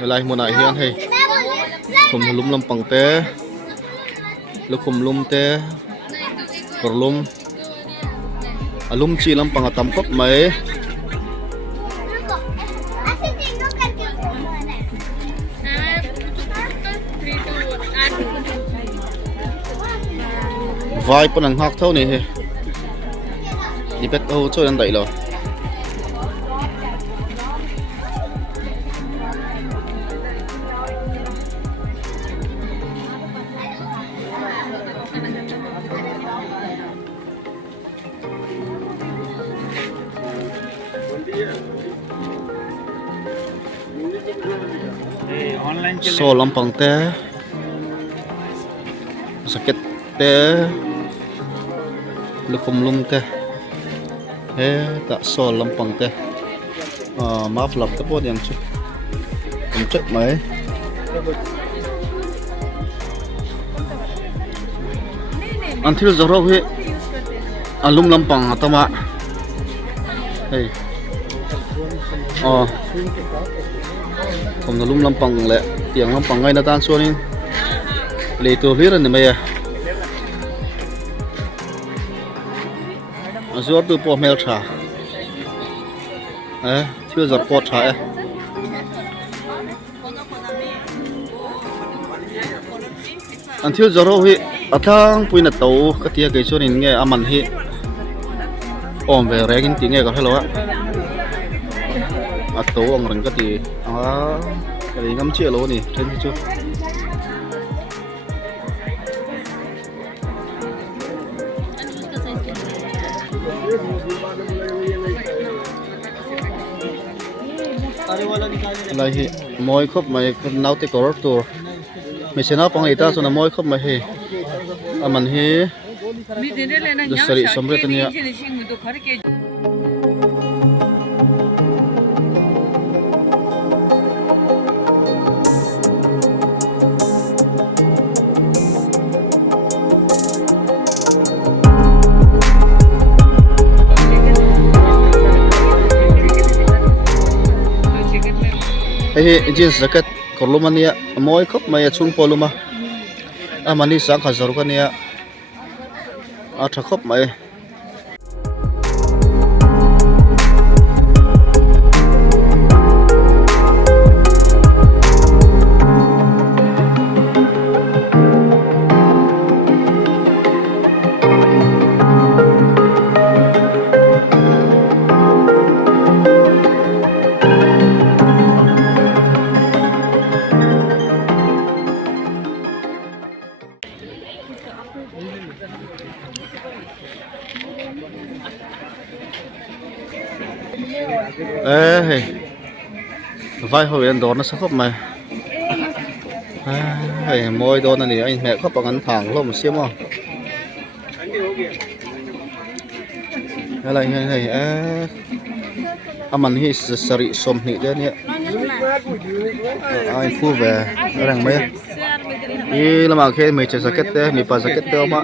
lại một nãy hiền hay khum lum lampang te lu khum lum te korlum alum chi lampang atam khop mai vai pun ang hak thau ni he Tibet ô chơi ăn đẩy rồi so lampang te sakit te lukum lum te tak so lampang te maaf lap te pun yang cu cek mai until zoro he alum lampang atama hey không lum lampang le tiang lampang ngai na tan suanin le to hlir ni mai azor tu po mel tha chưa giọt po tha until zoro hi athang puina to katia ge suanin nge aman hi om ve regin ti nge ka hello to ông rừng cái gì cái ngắm chia lỗ này trên chưa lại môi khóc mày nấu tới cỏ rồi mình sẽ nấu bằng gì ta cho nó môi khóc mày he mình he được xử lý xong rồi tao nhá jeans jacket korlumania moi khop mai chung poluma amani sang khazar kania atha khop mai vai hồi anh đón nó sẽ khóc mày môi đón này anh mẹ khóc bằng ăn thẳng luôn một xiêm không này này mình hi sari som nị đấy nhé anh phu về rằng mấy đi làm mà khi mình chơi jacket đấy mình phải jacket đấy mà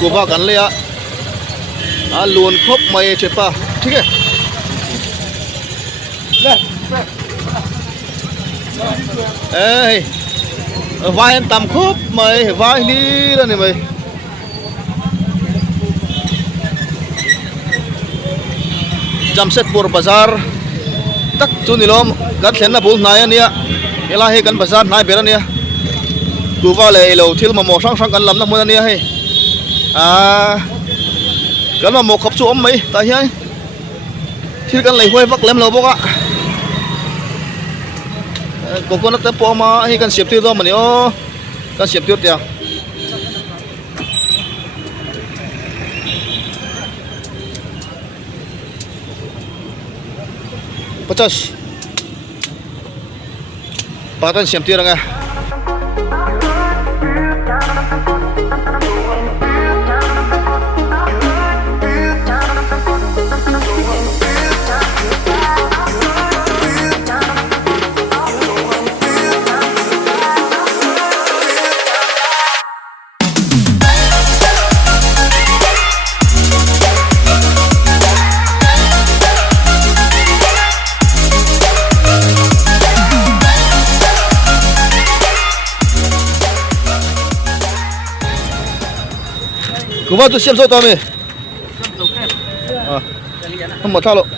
cô vào cắn lia luôn khóc mày chết pa ठीक है vai em tầm khúc mày vai đi lên này mày Jamshedpur bazar tak chu nilom kan thlenna bul nai ania ela he kan bazar nai ber ania tu va le lo thil ma mo sang sang kan lam na mun ania he kan ma mo khap chu om mai ta hian thil kan lei hoi vak lem lo boka coconut te po ma hi kan siap tir do mani o kan siap tir tia Pachas Pakatan siam tia nga. Kuma tu siam so to me. Ah. Không mở thao lộ.